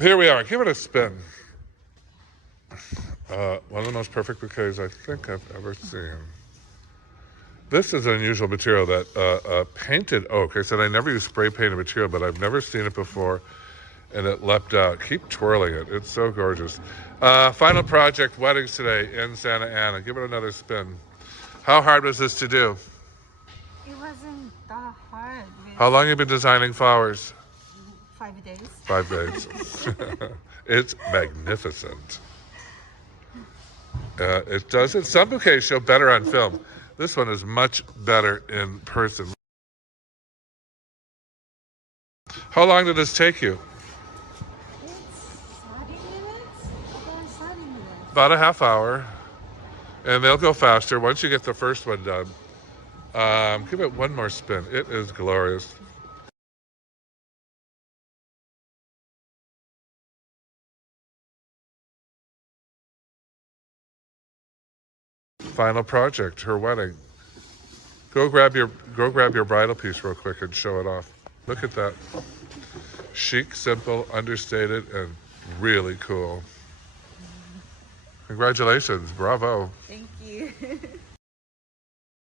Here we are. Give it a spin. One of the most perfect bouquets I think I've ever seen. This is an unusual material, that painted oak. I said I never use spray painted material, but I've never seen it before, and it leapt out. Keep twirling it. It's so gorgeous. Final project, weddings today in Santa Ana. Give it another spin. How hard was this to do? It wasn't that hard. How long have you been designing flowers? 5 days. 5 days. It's magnificent. It does it. Some bouquets show better on film. This one is much better in person. How long did this take you? It's 30 minutes. About 30 minutes. About a half hour. And they'll go faster once you get the first one done. Give it one more spin. It is glorious. Final project, her wedding. Go grab your bridal piece real quick and show it off. Look at that. Chic, simple, understated, and really cool. Congratulations. Bravo. Thank you.